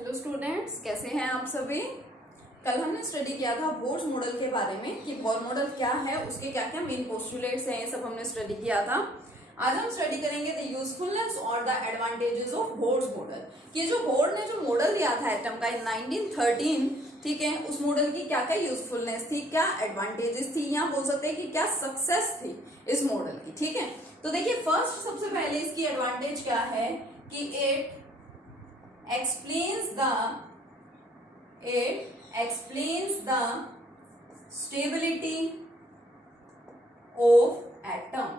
Hello students, कैसे हैं आप सभी। कल हमने स्टडी किया था बोर्स मॉडल के बारे में कि बोर मॉडल क्या है, उसके क्या क्या मेन पोस्टुलेट्स हैं, ये सब हमने स्टडी किया था। आज हम स्टडी करेंगे द यूजफुलनेस और the advantages of Bohr's model. कि जो बोर्ड ने जो मॉडल दिया था एटम का इन 1913, ठीक है, उस मॉडल की क्या क्या यूजफुलनेस थी, क्या एडवांटेजेस थी, या बोल सकते हैं कि क्या सक्सेस थी इस मॉडल की। ठीक है, तो देखिए फर्स्ट सबसे पहले इसकी एडवांटेज क्या है कि it explains the stability of atom।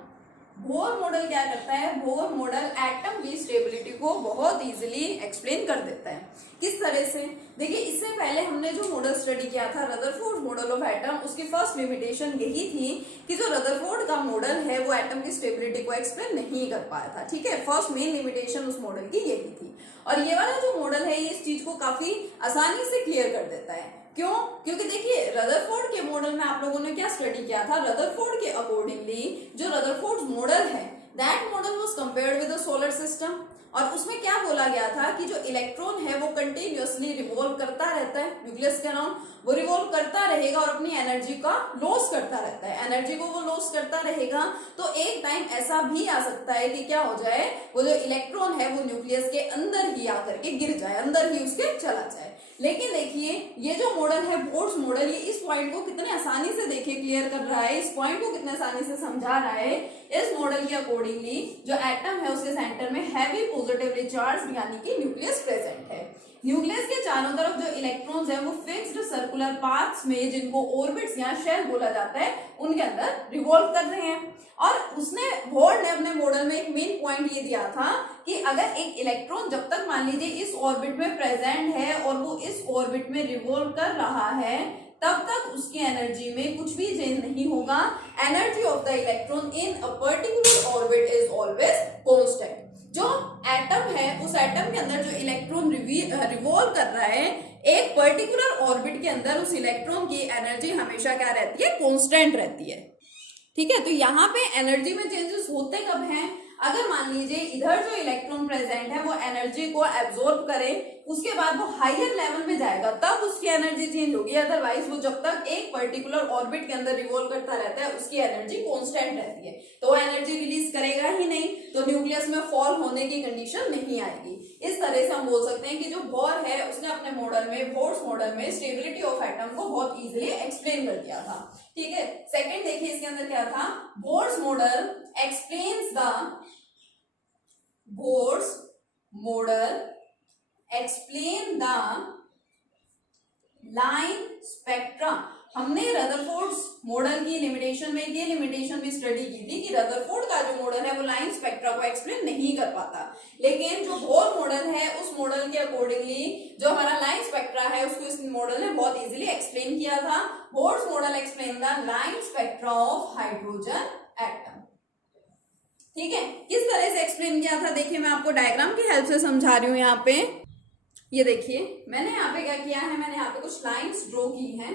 Bohr model क्या करता है, बोर मॉडल एटम की स्टेबिलिटी को बहुत इजीली एक्सप्लेन कर देता है। किस तरह से, देखिए इससे पहले हमने जो मॉडल स्टडी किया था रदरफोर्ड मॉडल ऑफ एटम, उसकी फर्स्ट लिमिटेशन यही थी कि जो रदरफोर्ड का मॉडल है वो एटम की स्टेबिलिटी को एक्सप्लेन नहीं कर पाया था। ठीक है, फर्स्ट मेन लिमिटेशन उस मॉडल की यही थी। और ये वाला जो मॉडल है ये इस चीज को काफी आसानी से क्लियर कर देता है। क्यों? क्योंकि देखिए रदरफोर्ड के मॉडल में आप लोगों ने क्या स्टडी किया था, रदरफोर्ड के अकॉर्डिंगली जो रदरफोर्ड मॉडल है that model was compared with the solar system. और उसमें क्या बोला गया था कि जो इलेक्ट्रॉन है वो कंटिन्यूअसली रिवॉल्व करता रहता है न्यूक्लियस के अराउंड, वो रिवॉल्व करता रहेगा और अपनी एनर्जी का लॉस करता रहता है, एनर्जी को वो लॉस करता रहेगा। तो एक टाइम ऐसा भी आ सकता है कि क्या हो जाए, वो जो इलेक्ट्रॉन है वो न्यूक्लियस के अंदर ही आकर के गिर जाए, अंदर ही उसके चला जाए। लेकिन देखिए ये जो मॉडल है बोर्स मॉडल, ये इस पॉइंट को कितने आसानी से देखिए क्लियर कर रहा है, इस पॉइंट को कितने आसानी से समझा रहा है। इस मॉडल के अकॉर्डिंगली जो एटम है उसके सेंटर में हैवी पॉजिटिवली चार्ज यानी कि न्यूक्लियस प्रेजेंट है। न्यूक्लियस के चारों तरफ जो इलेक्ट्रॉन्स हैं वो फिक्स्ड सर्कुलर पाथ्स में, जिनको ऑर्बिट्स या शेल बोला जाता है, उनके अंदर रिवॉल्व कर रहे हैं। और उसने बोर्ड ने अपने मॉडल में एक मेन पॉइंट ये दिया था कि अगर एक इलेक्ट्रॉन जब तक मान लीजिए इस ऑर्बिट में प्रेजेंट है और वो इस ऑर्बिट में रिवॉल्व कर रहा है, तब तक उसकी एनर्जी में कुछ भी चेंज नहीं होगा। Energy of the electron in a particular orbit is always constant. जो एटम है उस एटम के अंदर जो इलेक्ट्रॉन रिवॉल्व कर रहा है एक पर्टिकुलर ऑर्बिट के अंदर, उस इलेक्ट्रॉन की एनर्जी हमेशा क्या रहती है, कांस्टेंट रहती है। ठीक है, तो यहाँ पे एनर्जी में चेंजेस होते कब हैं, अगर मान लीजिए इधर जो इलेक्ट्रॉन प्रेजेंट है वो एनर्जी को एब्जॉर्ब करे, उसके बाद वो हायर लेवल में जाएगा तब उसकी एनर्जी चेंज होगी। अदरवाइज वो जब तक एक पर्टिकुलर ऑर्बिट के अंदर रिवॉल्व करता रहता है उसकी एनर्जी कांस्टेंट रहती है, तो वो एनर्जी रिलीज करेगा ही नहीं, तो न्यूक्लियस में फॉल होने की कंडीशन नहीं आएगी। इस तरह से हम बोल सकते हैं कि जो बोर है उसने अपने मॉडल में, बोर्स मॉडल में स्टेबिलिटी ऑफ एटम को बहुत इजीली एक्सप्लेन कर दिया था। ठीक है, सेकंड देखिए इसके अंदर क्या था, Bohr's model explains the Bohr's model explain the line spectra। हमने रदरफोर्ड मॉडल की लिमिटेशन में ये लिमिटेशन भी स्टडी की थी कि रदरफोर्ड का जो मॉडल है वो लाइन स्पेक्ट्रा को एक्सप्लेन नहीं कर पाता, लेकिन जो बोर मॉडल है उस मॉडल के अकॉर्डिंगली जो हमारा लाइन स्पेक्ट्रा है उसको इस मॉडल ने बहुत इजीली एक्सप्लेन किया था। Bohr's model explain the line spectra of hydrogen atom. ठीक है, किस तरह से एक्सप्लेन किया था, देखिए मैं आपको डायग्राम की हेल्प से समझा रही हूँ। यहाँ पे ये देखिए मैंने यहाँ पे क्या किया है, मैंने यहाँ पे कुछ लाइंस ड्रॉ की हैं।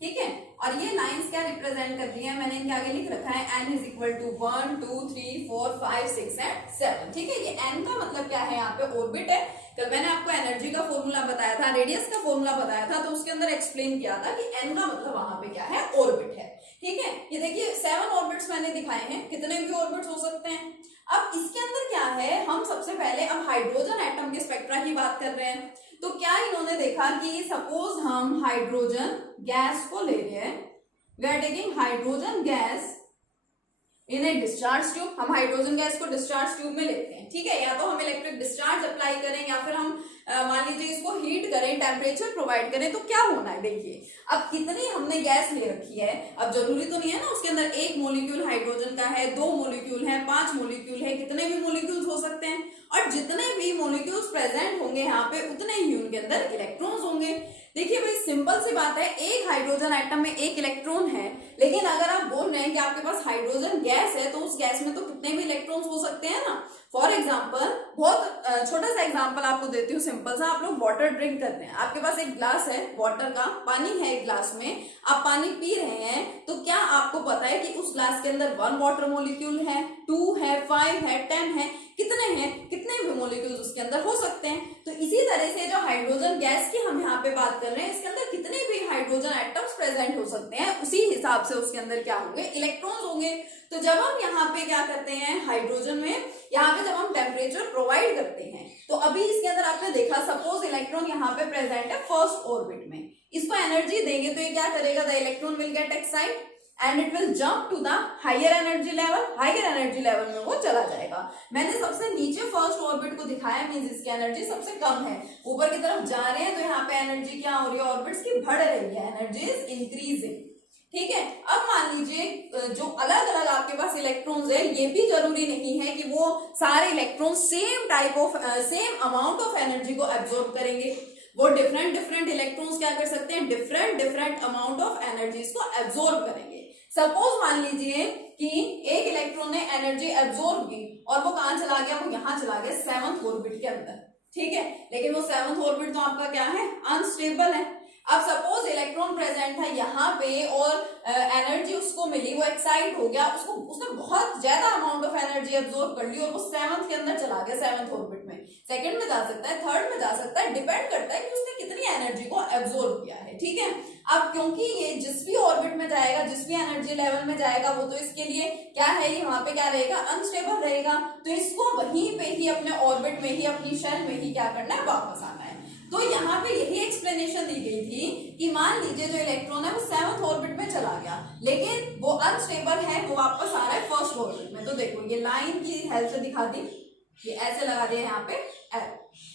ठीक है, और ये लाइंस क्या रिप्रेजेंट कर रही है, मैंने इनके आगे लिख रखा है n is equal to 1 2 3 4 5 6 and 7। ठीक है, ये n का मतलब क्या है, यहाँ पे ऑर्बिट है। कल मैंने आपको एनर्जी का फॉर्मूला बताया था, रेडियस का फॉर्मूला बताया था, तो उसके अंदर एक्सप्लेन किया था कि n का मतलब वहां पे क्या है, ऑर्बिट है। ठीक है, ये देखिए 7 ऑर्बिट्स मैंने दिखाए हैं, कितने भी ऑर्बिट्स हो सकते हैं। अब इसके अंदर क्या है, हम सबसे पहले अब हाइड्रोजन एटम के स्पेक्ट्रा की बात कर रहे हैं। तो क्या इन्होंने देखा कि सपोज हम हाइड्रोजन गैस को ले रहे हैं, we are taking hydrogen gas in a discharge tube. हम हाइड्रोजन गैस को डिस्चार्ज ट्यूब में लेते हैं। ठीक है, या तो हम इलेक्ट्रिक डिस्चार्ज अप्लाई करें या फिर हम मान लीजिए इसको हीट करें, टेम्परेचर प्रोवाइड करें, तो क्या होना है, देखिए अब कितनी हमने गैस ले रखी है। अब जरूरी तो नहीं है ना उसके अंदर एक मोलिक्यूल हाइड्रोजन का है, 2 मोलिक्यूल है, 5 मोलिक्यूल है, कितने भी मोलिक्यूल्स हो सकते हैं। और जितने भी मोलिक्यूल्स प्रेजेंट होंगे यहाँ पे उतने ही उनके अंदर इलेक्ट्रॉन्स होंगे। देखिए भाई सिंपल सी बात है, एक हाइड्रोजन एटम में एक इलेक्ट्रॉन है, लेकिन अगर आप बोल रहे हैं कि आपके पास हाइड्रोजन गैस है तो उस गैस में तो कितने भी इलेक्ट्रॉन्स हो सकते हैं ना। फॉर एग्जाम्पल बहुत छोटा सा एग्जाम्पल आपको देती हूँ सिंपल सा, आप लोग वाटर ड्रिंक करते हैं, आपके पास एक ग्लास है वाटर का, पानी है एक ग्लास में, आप पानी पी रहे हैं, तो क्या आपको पता है कि उस ग्लास के अंदर 1 वाटर मोलिक्यूल है, 2 है, 5 है, 10 है, कितने हैं, कितने भी मोलिक्यूल्स उसके अंदर हो सकते हैं। तो इसी तरह से जो हाइड्रोजन गैस की हम यहाँ पे बात कर रहे हैं, इसके अंदर कितने भी हाइड्रोजन एटम्स प्रेजेंट हो सकते हैं, उसी हिसाब से उसके अंदर क्या होंगे, इलेक्ट्रॉन्स होंगे। तो जब हम यहाँ पे क्या करते हैं हाइड्रोजन में, यहाँ पे जब हम टेम्परेचर प्रोवाइड करते हैं, तो अभी इसके अंदर आपने देखा सपोज इलेक्ट्रॉन यहाँ पे प्रेजेंट है फर्स्ट ऑर्बिट में, इसको एनर्जी देंगे तो ये क्या करेगा, the electron will get excite and it will jump to the higher energy level, higher energy level में वो चला जाएगा। मैंने सबसे नीचे फर्स्ट ऑर्बिट को दिखाया, मींस इसकी एनर्जी सबसे कम है, ऊपर की तरफ जा रहे हैं तो यहाँ पे एनर्जी क्या हो रही है, ऑर्बिट्स की बढ़ रही है, एनर्जी इज इंक्रीजिंग। ठीक है, अब मान लीजिए जो अलग अलग आपके पास इलेक्ट्रॉन्स है, ये भी जरूरी नहीं है कि वो सारे electron same type of same amount of energy को एब्जॉर्ब करेंगे, वो डिफरेंट डिफरेंट इलेक्ट्रॉन्स क्या कर सकते हैं, different different amount of energies को एब्जॉर्ब करेंगे। सपोज मान लीजिए कि एक इलेक्ट्रॉन ने एनर्जी एब्जॉर्ब की और वो कहां चला गया, वो यहां चला गया सेवंथ ऑर्बिट के अंदर। ठीक है, लेकिन वो सेवंथ ऑर्बिट तो आपका क्या है, अनस्टेबल है। अब सपोज इलेक्ट्रॉन प्रेजेंट था यहाँ पे और एनर्जी उसको मिली, वो एक्साइट हो गया, उसने बहुत ज्यादा अमाउंट ऑफ एनर्जी एब्जॉर्ब कर ली और वो सेवंथ के अंदर चला गया, सेवंथ ऑर्बिट में, सेकंड में जा सकता है, थर्ड में जा सकता है, डिपेंड करता है कि उसने कितनी एनर्जी को एब्जॉर्ब किया है। ठीक है, अब क्योंकि ये जिस भी ऑर्बिट में जाएगा, जिस भी एनर्जी लेवल में जाएगा, वो तो इसके लिए क्या है, ये वहां पे क्या रहेगा, अनस्टेबल रहेगा, तो इसको वहीं पे ही अपने ऑर्बिट में ही, अपनी शेल में ही क्या करना है, वापस आना है। तो यहाँ पे यही एक्सप्लेनेशन दी गई थी कि मान लीजिए जो इलेक्ट्रॉन है वो सेवंथ ऑर्बिट में चला गया, लेकिन वो अनस्टेबल है, वो वापस आ रहा है फर्स्ट ऑर्बिट में। तो देखो ये लाइन की हेल्प से दिखा दी, ये ऐसे लगा दिया यहाँ पे एरो।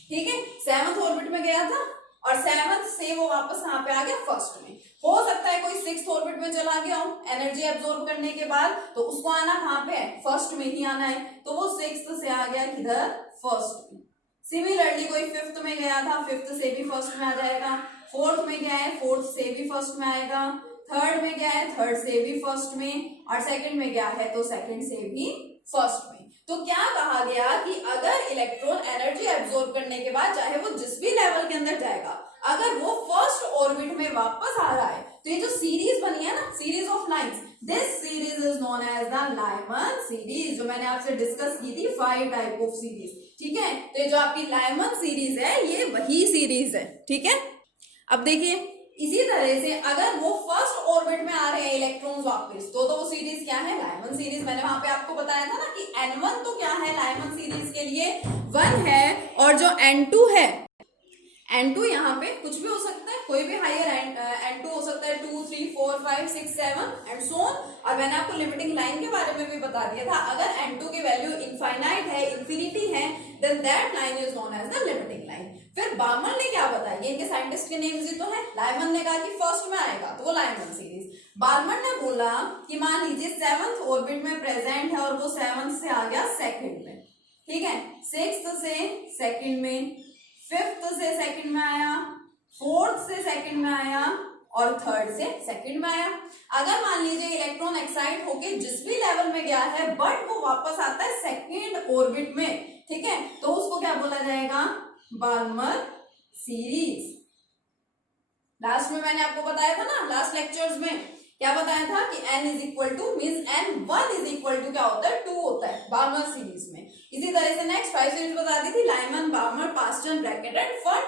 ठीक है, सेवंथ ऑर्बिट में गया था और सेवंथ से वो वापस यहाँ पे आ गया फर्स्ट में। हो सकता है कोई सिक्स्थ ऑर्बिट में चला गया हो एनर्जी एब्जॉर्ब करने के बाद, तो उसको आना कहाँ पे है, फर्स्ट में ही आना है, तो वो सिक्स्थ से आ गया किधर, फर्स्ट में। सिमिलरली कोई फिफ्थ में गया था, फिफ्थ से भी फर्स्ट में आ जाएगा, फोर्थ में गया है, फोर्थ से भी फर्स्ट में आएगा, थर्ड में गया है, थर्ड से भी फर्स्ट में, और सेकंड में गया है तो सेकंड से भी फर्स्ट में। तो क्या कहा गया कि अगर इलेक्ट्रॉन एनर्जी एब्जॉर्ब करने के बाद चाहे वो जिस भी लेवल के अंदर जाएगा, अगर वो फर्स्ट ऑर्बिट में वापस आ रहा है, तो ये जो सीरीज बनी है ना, series of lines, this series is known as the Lyman series, जो मैंने आपसे डिस्कस की थी 5 टाइप ऑफ सीरीज। ठीक है, तो ये जो आपकी लाइमन सीरीज है ये वही सीरीज है। ठीक है, अब देखिए इसी तरह से अगर वो फर्स्ट ऑर्बिट में आ रहे हैं इलेक्ट्रॉन्स वापस, तो वो सीरीज क्या है, लाइमन सीरीज। मैंने वहां पे आपको बताया था ना कि N1 तो क्या है लाइमन सीरीज के लिए 1 है, और जो N2 है, N2 यहाँ पे कुछ भी हो सकता है, कोई भी हायर N2 हो सकता है, 2, 3, 4, 5, 6, 7 एंड सो ऑन। और मैंने आपको लिमिटिंग लाइन के बारे में भी बता दिया था, अगर N2 की वैल्यू इनफाइनाइट है, इंफिनिटी है, then that line is known as the limiting line. फिर बार्मन ने क्या बताया, ये इनके साइंटिस्ट के नेम्स ही तो है। लाइमन ने कहा कि फर्स्ट में आएगा तो वो लाइमन सीरीज। बार्मन ने बोला कि मान लीजिए सेवंथ ऑर्बिट में प्रेजेंट है और वो सेवंथ से आ गया सेकंड में। ठीक है, सिक्स्थ से सेकंड में, फिफ्थ से सेकंड में आया, फोर्थ से सेकंड में आया और थर्ड से सेकंड में आया। अगर मान लीजिए इलेक्ट्रॉन एक्साइट होके जिस भी लेवल में गया है बट वो वापस आता है सेकंड ऑर्बिट में, ठीक है, तो उसको क्या बोला जाएगा, बार्मर सीरीज। लास्ट में मैंने आपको बताया था ना, लास्ट लेक्चर्स में क्या बताया था कि n is equal to means N1 is equal to क्या होता है, 2 होता है बार्मर सीरीज में। इसी तरह से नेक्स्ट 5 सीरीज बता दी थी, Lyman, Balmer, Paschen, Brackett and Pfund.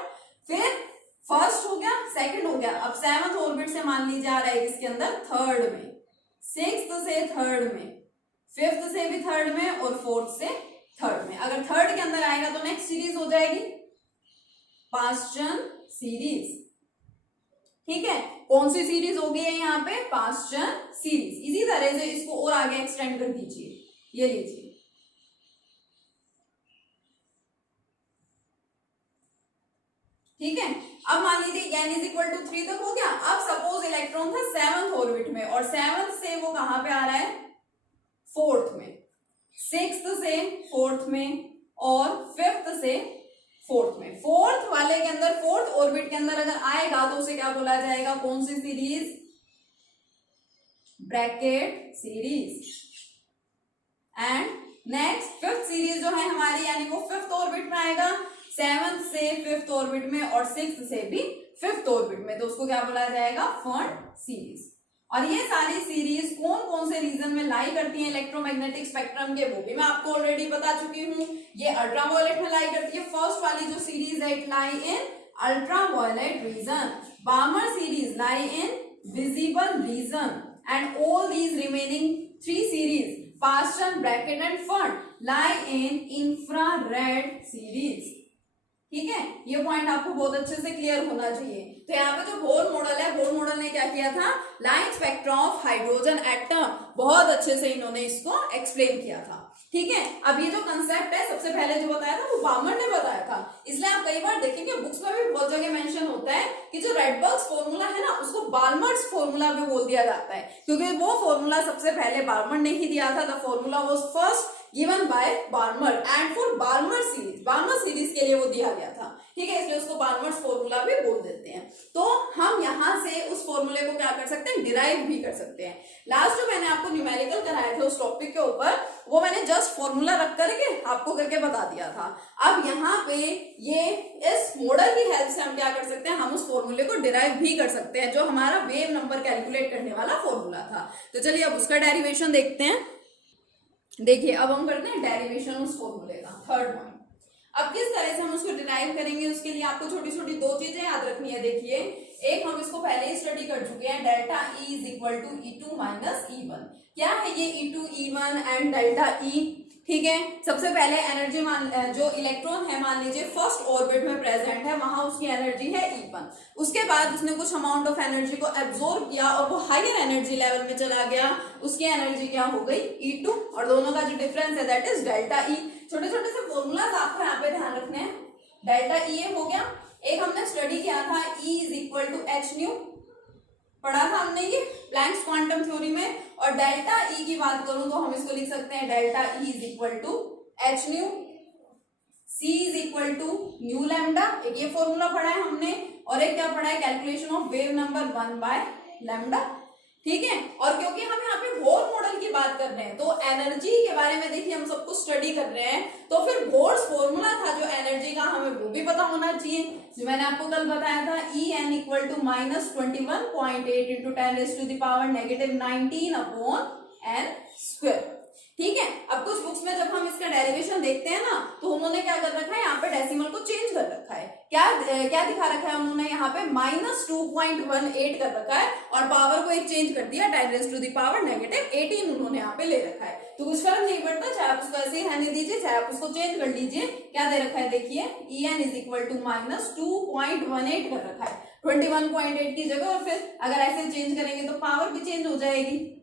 फिर फर्स्ट हो गया, सेकंड हो गया, अब सेवंथ ऑर्बिट से मान लीजिए आ रहा है इसके अंदर थर्ड में, सिक्स्थ से थर्ड में, फिफ्थ से भी थर्ड में और फोर्थ से थर्ड में। अगर थर्ड के अंदर आएगा तो नेक्स्ट सीरीज हो जाएगी पास्टन सीरीज। ठीक है, कौन सी सीरीज हो गई है यहाँ पे, पास्टन सीरीज। इसी तरह से इसको और आगे एक्सटेंड कर दीजिए, ये लीजिए, ठीक है। अब मान लीजिए n इज इक्वल टू 3 तक हो गया। अब सपोज इलेक्ट्रॉन था सेवंथ ऑर्बिट में और सेवंथ से वो कहां पे आ रहा है, फोर्थ में, सिक्स्थ से फोर्थ में और फिफ्थ से फोर्थ में। फोर्थ वाले के अंदर, फोर्थ ऑर्बिट के अंदर अगर आएगा तो उसे क्या बोला जाएगा, कौन सी series, Brackett series. And next fifth series जो है हमारी, यानी वो फिफ्थ ऑर्बिट में आएगा, सेवंथ से फिफ्थ ऑर्बिट में और सिक्स्थ से भी फिफ्थ ऑर्बिट में, तो उसको क्या बोला जाएगा, फर्ड सीरीज। और ये सारी सीरीज कौन कौन से रीजन में लाई करती हैं इलेक्ट्रोमैग्नेटिक स्पेक्ट्रम के, वो भी मैं आपको ऑलरेडी बता चुकी हूँ। ये अल्ट्रावायलेट में लाई करती है, फर्स्ट वाली जो series series that lie in ultraviolet region. Balmer series lie in visible region, and all these remaining 3 series, Parston, Brackett and Ferd, lie in infrared series. ठीक है, ये पॉइंट आपको बहुत अच्छे से क्लियर होना चाहिए। तो यहाँ पे जो बोर मॉडल है, बोर मॉडल ने क्या किया था, line spectra of hydrogen atom, बहुत अच्छे से इन्होंने इसको एक्सप्लेन किया था। ठीक है, अब ये जो कंसेप्ट है सबसे पहले जो बताया था वो बार्मर ने बताया था, इसलिए आप कई बार देखेंगे बुक्स में भी बहुत जगह मेंशन होता है कि जो रेडबर्ग्स फॉर्मूला है ना उसको बार्मर्स फॉर्मूला भी बोल दिया जाता है, क्योंकि वो फॉर्मूला सबसे पहले बार्मर ने ही दिया था। The formula was first given by Barmer and for Barmer series के लिए वो दिया गया था। ठीक है, इसलिए उसको बार्मर्स फॉर्मूला भी बोल देते हैं। तो हम यहां से उस फॉर्मूले को क्या कर सकते हैं, डिराइव भी कर सकते हैं। लास्ट जो मैंने आपको न्यूमेरिकल कराए थे उस टॉपिक के ऊपर, वो मैंने जस्ट फॉर्मूला रख करके आपको करके बता दिया था। अब यहाँ पे ये इस मॉडल की हेल्प से हम क्या कर सकते हैं, हम उस फॉर्मूले को डिराइव भी कर सकते हैं, जो हमारा वेव नंबर कैलकुलेट करने वाला फॉर्मूला था। तो चलिए अब उसका डेरिवेशन देखते हैं। देखिए अब हम करते हैं डेरिवेशन उस फॉर्मूले का, थर्ड पॉइंट। अब किस तरह से हम उसको डिराइव करेंगे, उसके लिए आपको छोटी छोटी 2 चीजें याद रखनी है। देखिए, एक हम इसको पहले ही स्टडी कर चुके हैं, delta E is equal to E2 minus E1। क्या है ये E2 E1 and delta E? ठीक है, सबसे पहले एनर्जी जो इलेक्ट्रॉन है मान लीजिए फर्स्ट ऑर्बिट में प्रेजेंट है, वहां उसकी एनर्जी है E1। उसके बाद उसने कुछ अमाउंट ऑफ एनर्जी को एब्जॉर्ब किया और वो हायर एनर्जी लेवल में चला गया, उसकी एनर्जी क्या हो गई, E2, और दोनों का जो डिफरेंस है दैट इज डेल्टा E। छोटे छोटे से फॉर्मूलाज आपको यहाँ पे ध्यान रखने हैं। डेल्टा E हो गया, एक हमने स्टडी किया था E is equal to h nu, पढ़ा था हमने ये प्लैंक्स क्वांटम थ्योरी में। और डेल्टा E की बात करूं तो हम इसको लिख सकते हैं delta E is equal to h nu, C is equal to nu lambda, एक ये फॉर्मूला पढ़ा है हमने, और एक क्या पढ़ा है, calculation of wave number 1 by lambda. ठीक है, और क्योंकि हम यहाँ पे बोर मॉडल की बात कर रहे हैं तो एनर्जी के बारे में देखिए हम सब कुछ स्टडी कर रहे हैं, तो फिर बोर्स फॉर्मूला था जो एनर्जी का, हमें वो भी पता होना चाहिए, जो मैंने आपको कल बताया था, En equal to minus 21.8 into 10⁻⁻⁻19 upon n square. ठीक है, अब कुछ बुक्स में जब हम इसका डेरिवेशन देखते हैं ना, तो उन्होंने क्या कर रखा है, यहाँ पे डेसिमल को चेंज कर रखा है। क्या दिखा रखा है उन्होंने यहाँ पे, -2.18 कर रखा है, और पावर को एक चेंज कर दिया, 10⁻⁻18 उन्होंने यहाँ पे ले रखा है। तो कुछ फर्क नहीं पड़ता, चाहे आप उसको ऐसे ही रहने दीजिए, चाहे आप उसको चेंज कर लीजिए। क्या दे रखा है देखिए, En इज इक्वल टू -2.18 कर रखा है 21.8 की जगह, और फिर अगर ऐसे चेंज करेंगे तो पावर भी चेंज हो जाएगी।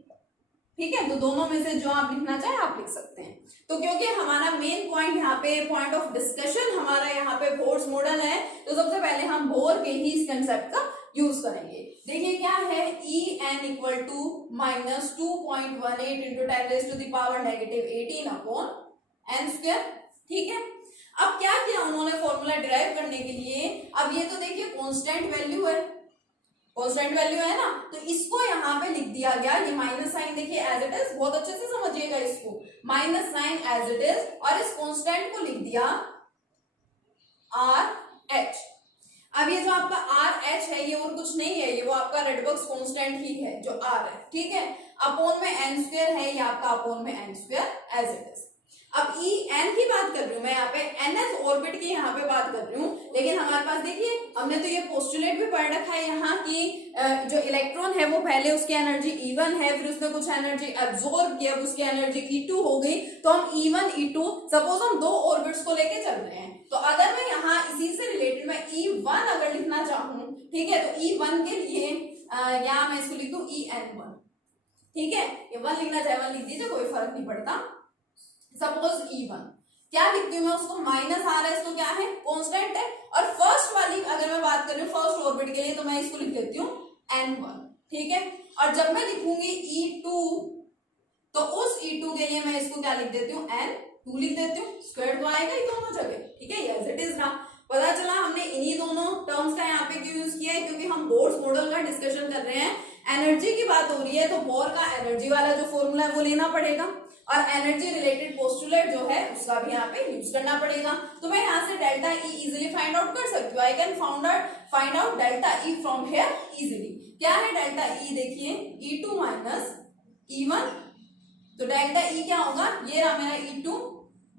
ठीक है, तो दोनों में से जो आप लिखना चाहे आप लिख सकते हैं। तो क्योंकि हमारा मेन पॉइंट यहाँ पे, पॉइंट ऑफ डिस्कशन हमारा यहाँ पे बोर्स मॉडल है, तो सबसे पहले हम बोर के ही इस कंसेप्ट का यूज करेंगे। देखिए क्या है, En equal to -2.18 into 10⁻⁻18 upon n square. ठीक है, अब क्या किया उन्होंने फॉर्मूला डिराइव करने के लिए, अब ये तो देखिए कांस्टेंट वैल्यू है, कांस्टेंट वैल्यू है ना, तो इसको यहाँ पे लिख दिया गया, ये माइनस साइन देखिए एज इट इज, बहुत अच्छे से समझिएगा इसको, minus sign as it is, और इस कांस्टेंट को लिख दिया RH। अब ये जो आपका RH है ये और कुछ नहीं है, ये वो आपका रेडबर्ग्स कांस्टेंट ही है जो R है। ठीक है, अपॉन में n स्क्वायर है, ये आपका अपॉन में n square as it is. अब En की बात कर रही हूं मैं यहाँ पे, ns ऑर्बिट की यहाँ पे बात कर रही हूँ, लेकिन हमारे पास देखिए हमने तो ये पोस्टुलेट भी पढ़ रखा है यहाँ की, जो इलेक्ट्रॉन है वो पहले उसकी एनर्जी E1 है, फिर उसने कुछ एनर्जी एब्जॉर्ब किया, उसकी एनर्जी E2 हो गई, तो हम E1 E2 सपोज हम 2 ऑर्बिट्स को लेके चल रहे हैं, तो अगर मैं यहाँ इसी से रिलेटेड मैं E1 अगर लिखना चाहूँ, ठीक है, तो E1 के लिए यहाँ मैं इसको लिख दूं En1। ठीक है, ये 1 लिखना चाहे 1 लिख दीजिए, कोई फर्क नहीं पड़ता। सपोज E1 क्या लिखती हूँ मैं, उसको माइनस आ रहा है, इसको क्या है, कांस्टेंट है, और फर्स्ट वाली अगर मैं बात कर रही हूँ फर्स्ट ऑर्बिट के लिए, तो मैं इसको लिख देती हूँ N1। ठीक है, और जब मैं लिखूंगी E2, तो उस E2 के लिए मैं इसको क्या लिख देती हूँ, N2 लिख देती हूँ, स्क्वायर तो आएगा ही दोनों जगह। ठीक है, एज इट इज ना, पता चला हमने इन्हीं दोनों टर्म्स का यहाँ पे क्यों यूज किया है, क्योंकि हम बोर्स मॉडल का डिस्कशन कर रहे हैं, एनर्जी की बात हो रही है, तो बोर का एनर्जी वाला जो फॉर्मूला है वो लेना पड़ेगा, और एनर्जी रिलेटेड पोस्टुलेट जो है उसका भी यहाँ पे यूज करना पड़ेगा। तो मैं यहाँ से delta E easily find out कर सकती हूँ, I can find out delta E from here easily. क्या है डेल्टा E, देखिए E2 माइनस E1, तो डेल्टा E क्या होगा, ये रहा मेरा E2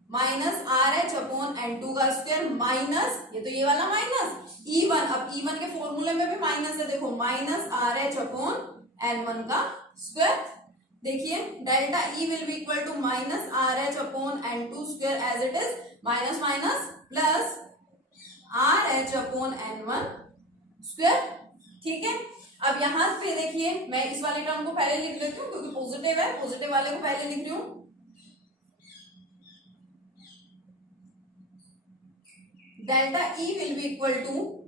minus R H upon N two का स्क्वायर माइनस ये तो ये वाला माइनस E1, अब E1 के फॉर्मूले में भी माइनस है, देखो minus R H upon N1 का स्क्वायर। देखिए delta E will be equal to minus R H upon N2 square as it is minus minus plus R H upon N1 square. ठीक है, अब यहां पे देखिए मैं इस वाले टर्म को पहले लिख लेती हूँ क्योंकि पॉजिटिव है, पॉजिटिव वाले को पहले लिख रही हूँ। Delta E will be equal to,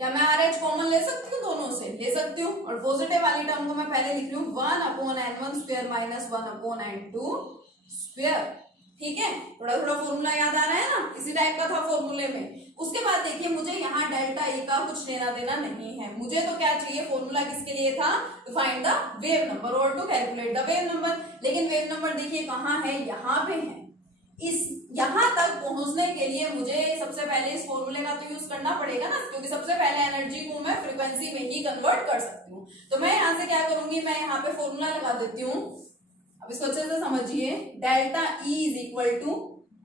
क्या मैं आर एच कॉमन ले सकती हूँ, दोनों से ले सकती हूँ, और पॉजिटिव वाली टर्म को मैं पहले लिख रही हूँ 1 upon N1 square minus 1 upon N2 square. ठीक है, थोड़ा थोड़ा फॉर्मूला याद आ रहा है ना, इसी टाइप का था फॉर्मूले में। उसके बाद देखिए मुझे यहाँ डेल्टा E का कुछ लेना देना नहीं है, मुझे तो क्या चाहिए, फॉर्मूला किसके लिए था, to find the wave number और to calculate the wave number. लेकिन वेव नंबर देखिए कहाँ है, यहाँ पे है। इस यहां तक पहुंचने के लिए मुझे सबसे पहले इस फॉर्मूले का तो यूज करना पड़ेगा ना, क्योंकि सबसे पहले एनर्जी को मैं फ्रीक्वेंसी में ही कन्वर्ट कर सकती हूँ। तो मैं यहाँ से क्या करूंगी, मैं यहाँ पे फॉर्मूला लगा देती हूँ। अब इसको अच्छे से समझिए, delta E is equal to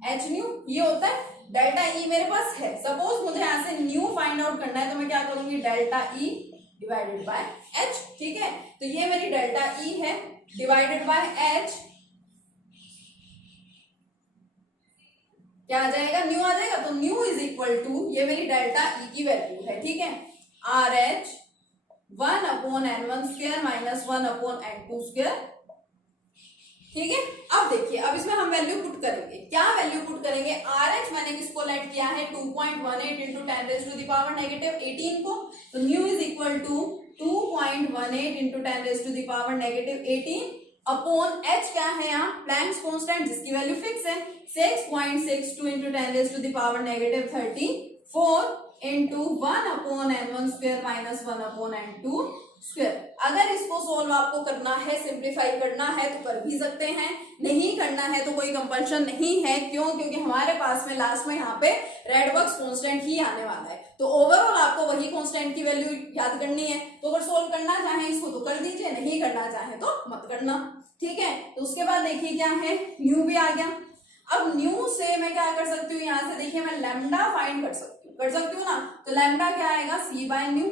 h nu, ये होता है डेल्टा E मेरे पास है। सपोज मुझे यहाँ से न्यू फाइंड आउट करना है तो मैं क्या करूंगी, delta E divided by H. ठीक है, तो ये मेरी डेल्टा E है डिवाइडेड बाय एच, क्या आ जाएगा, न्यू आ जाएगा। तो न्यू इज इक्वल टू, ये मेरी डेल्टा E की वैल्यू है। ठीक है, R H 1 upon N1 square minus 1 upon N2 square. ठीक है, अब देखिए, अब इसमें हम वैल्यू पुट करेंगे, क्या वैल्यू पुट करेंगे, आर एच मैंने किसको लेट किया है 2.18 into 10 raise to the power negative 18 को, तो nu is equal to 2.18 into 10 raise to the power negative 18 upon h क्या है यहाँ, प्लैंक्स कांस्टेंट जिसकी वैल्यू फिक्स है 6.62 into 10 raise to the power negative 34 into 1 upon N1 square minus 1 upon N2 square. अगर इसको solve आपको करना है, सिंप्लीफाई करना है तो कर भी सकते हैं, नहीं करना है तो कोई कंपल्शन नहीं है। क्यों, क्योंकि हमारे पास में लास्ट में यहाँ पे रेडबर्ग्स कांस्टेंट ही आने वाला है, तो ओवरऑल आपको वही कांस्टेंट की वैल्यू याद करनी है। तो अगर सोल्व करना चाहें इसको तो कर दीजिए, नहीं करना चाहें तो मत करना। ठीक है, तो उसके बाद देखिए क्या है, न्यू भी आ गया। अब न्यू से मैं क्या कर सकती हूँ, यहाँ से देखिए मैं लैम्डा फाइंड कर सकती हूँ ना, तो लैम्डा क्या आएगा, C बाय न्यू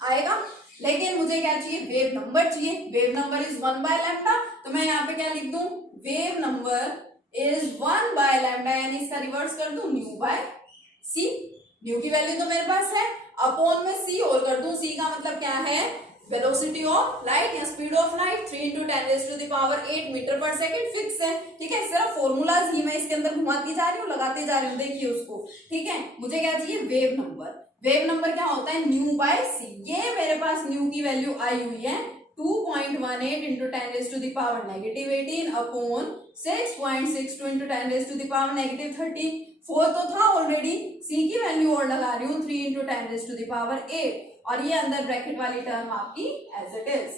आएगा। लेकिन मुझे क्या चाहिए, वेव नंबर चाहिए, wave number is 1 by lambda, तो मैं यहाँ पे क्या लिख दूं, wave number is 1 by lambda, यानी इसका रिवर्स कर दूं न्यू बाय C। न्यू की वैल्यू तो मेरे पास है, अपॉन में C और कर दूं, C का मतलब क्या है, वेलोसिटी ऑफ लाइट या speed of light 3 into 10 raise to the power 8 metre पर सेकंड फिक्स है। ठीक है, सिर्फ फॉर्मूलाज ही मैं इसके अंदर घुमाती जा रही हूँ, लगाती जा रही हूँ, देखिए उसको। ठीक है, मुझे क्या चाहिए, वेव नंबर। वेव नंबर क्या होता है, न्यू बाय C। ये मेरे पास न्यू की वैल्यू आई हुई है 2.18 into 10 raise to the power negative 18 अपॉन 6.62 into 10 raise to the power negative 13। 4 तो था ऑलरेडी, C की वैल्यू और लगा रही हूँ 3 into 10 raise to the power 8, और ये अंदर ब्रैकेट वाली टर्म आपकी एज इट इज।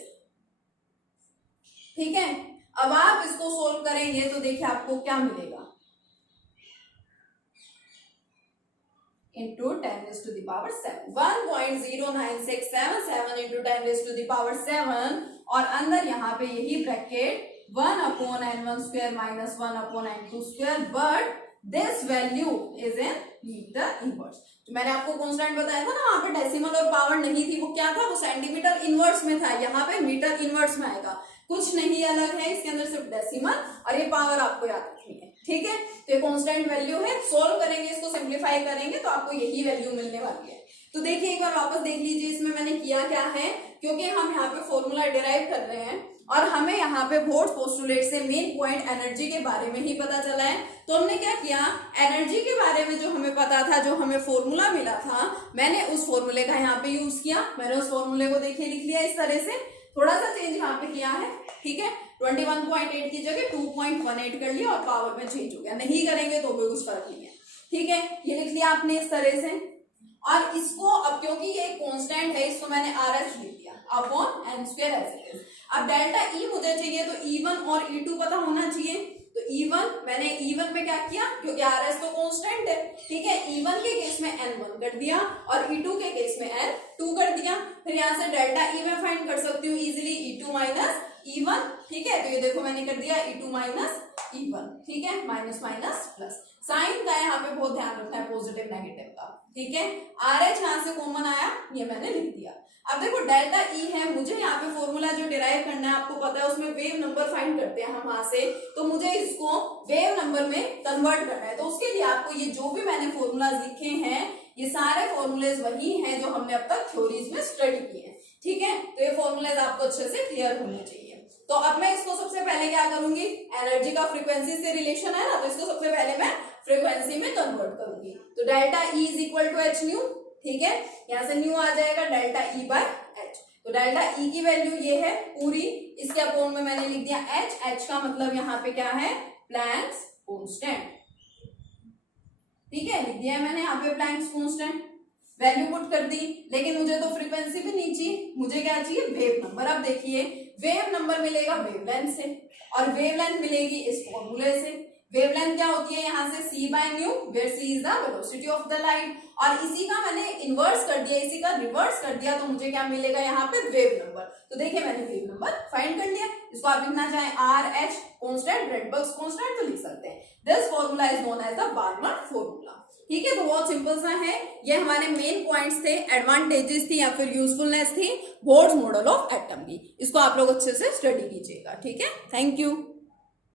ठीक है, अब आप इसको सोल्व करेंगे तो देखिए आपको क्या मिलेगा, into 10 raise to the power 7, 1.0967 into 10 raise to the power 7, और अंदर यहाँ पे यही bracket 1 upon N1 square minus 1 upon N2 square, but this value is in metre inverse. तो मैंने आपको कांस्टेंट बताया था ना, वहां पे डेसिमल और पावर नहीं थी, वो क्या था, वो सेंटीमीटर इनवर्स में था, यहाँ पे मीटर इनवर्स में आएगा। कुछ नहीं अलग है इसके अंदर, सिर्फ डेसिमल और ये पावर आपको याद रखनी है। ठीक है, तो ये कांस्टेंट वैल्यू है, सोल्व करेंगे इसको, सिंप्लीफाई करेंगे तो आपको यही वैल्यू मिलने वाली है। तो देखिए एक बार वापस देख लीजिए इसमें मैंने किया क्या है, क्योंकि हम यहाँ पे फॉर्मूला डिराइव कर रहे हैं और हमें यहाँ पे वोल्ट्स पोस्टुलेट से मेन पॉइंट एनर्जी के बारे में ही पता चला है, तो हमने क्या किया, एनर्जी के बारे में जो हमें पता था, जो हमें फॉर्मूला मिला था, मैंने उस फॉर्मूले का यहाँ पे यूज किया। मैंने उस फॉर्मूले को देखिए लिख लिया इस तरह से, थोड़ा सा चेंज यहाँ पे किया है। ठीक है, 21.8 की जगह 2.18 कर लिया और पावर में चेंज हो गया, नहीं करेंगे तो भी कुछ फर्क नहीं है। ठीक है, ये लिख लिया आपने इस तरह से, और इसको अब क्योंकि ये कांस्टेंट है, इसको मैंने आर एच लिख दिया upon N square as it is. अब डेल्टा ई मुझे चाहिए तो E1 और E2 पता होना चाहिए, तो E1 मैंने E1 में क्या किया, क्योंकि आर एच तो कांस्टेंट है। ठीक है, E1 के केस में N1 कर दिया और E2 के केस में N2 कर दिया। फिर यहाँ से डेल्टा ई में फाइंड कर सकती हूँ इजिली, E2 माइनस E1, ठीक है। तो ये देखो मैंने कर दिया E2 माइनस E1, ठीक है, माइनस माइनस प्लस। साइन का यहाँ पे बहुत ध्यान रखना है, पॉजिटिव नेगेटिव का, ठीक है। RH यहाँ से कॉमन आया, ये मैंने लिख दिया। अब देखो डेल्टा E है, मुझे यहाँ पे फॉर्मूला जो डिराइव करना है आपको पता है, उसमें वेव नंबर फाइंड करते हैं हम वहां से, तो मुझे इसको वेव नंबर में कन्वर्ट करना है। तो उसके लिए आपको ये जो भी मैंने फॉर्मूलाज लिखे हैं, ये सारे फॉर्मूलेज वही हैं जो हमने अब तक थ्योरीज में स्टडी किए हैं, ठीक है। तो ये फॉर्मूलेज आपको अच्छे से क्लियर होने चाहिए। तो अब मैं इसको सबसे पहले क्या करूंगी, एनर्जी का फ्रीक्वेंसी से रिलेशन है ना, तो इसको सबसे पहले मैं फ्रीक्वेंसी में कन्वर्ट करूंगी। तो delta E is equal to h nu, ठीक है, यहाँ से न्यू आ जाएगा डेल्टा E बाय एच। तो डेल्टा E की वैल्यू ये है पूरी, इसके अपोन में मैंने लिख दिया एच। एच का मतलब यहाँ पे क्या है, प्लैंक्स कांस्टेंट, ठीक है, लिख दिया है मैंने यहाँ पे प्लैंक्स कांस्टेंट, वैल्यू पुट कर दी। लेकिन मुझे तो फ्रीक्वेंसी भी नहीं चाहिए, मुझे क्या चाहिए, वेव नंबर। अब देखिए वेव नंबर मिलेगा वेवलेंथ से, और वेवलेंथ मिलेगी इस फॉर्मूले से। वेवलेंथ क्या होती है यहाँ से, c by nu, where c is the velocity of the light, और इसी का मैंने इनवर्स कर दिया, इसी का रिवर्स कर दिया, तो मुझे क्या मिलेगा यहाँ पे, वेव नंबर। तो देखिए मैंने वेव नंबर फाइंड कर लिया। इसको आप लिखना चाहें RH कांस्टेंट, रेडबर्ग्स कांस्टेंट तो लिख सकते हैं। This formula is known as the Balmer formula, ठीक है। तो बहुत सिंपल सा है, ये हमारे मेन पॉइंट्स थे, एडवांटेजेस थी या फिर यूजफुलनेस थी बोर्ड्स मॉडल ऑफ एटम की। इसको आप लोग अच्छे से स्टडी कीजिएगा, ठीक है। Thank you.